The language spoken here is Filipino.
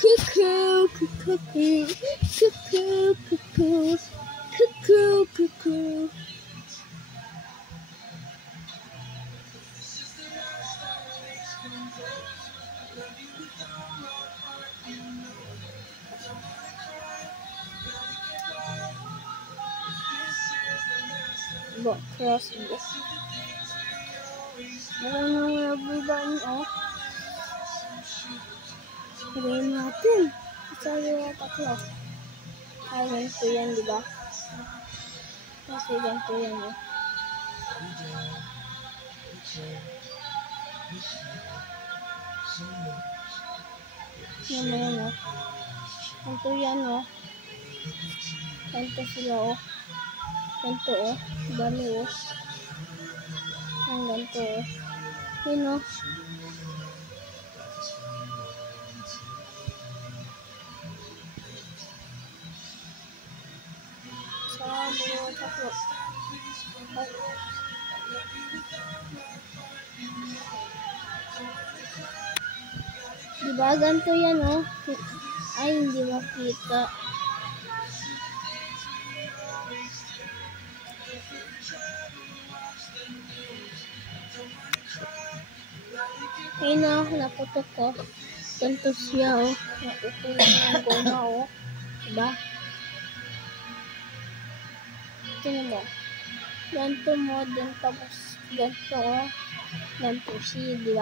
Cuckoo, cuckoo, cuckoo, cuckoo, cuckoo, cuckoo. Go, cross go. Ano nga everybody, oh. Sabihin natin. Sabi na tatlo. Ay, ganito yan, di ba? Kasi ganito yan, oh. Yan na yan, oh. Ganito yan, oh. Ganito sila, oh. Ganito, oh. Dami, oh. Ang ganito, oh. Yun, oh. Sabi na tatlo. Diba ganito yan, oh. Ay, hindi makita. Ayun na, naputok ko. Ganito siya, oh. Naputok yung goma, oh. Diba? Tingnan mo. Ganito mo din, tapos ganito, oh. Ganito siya, diba?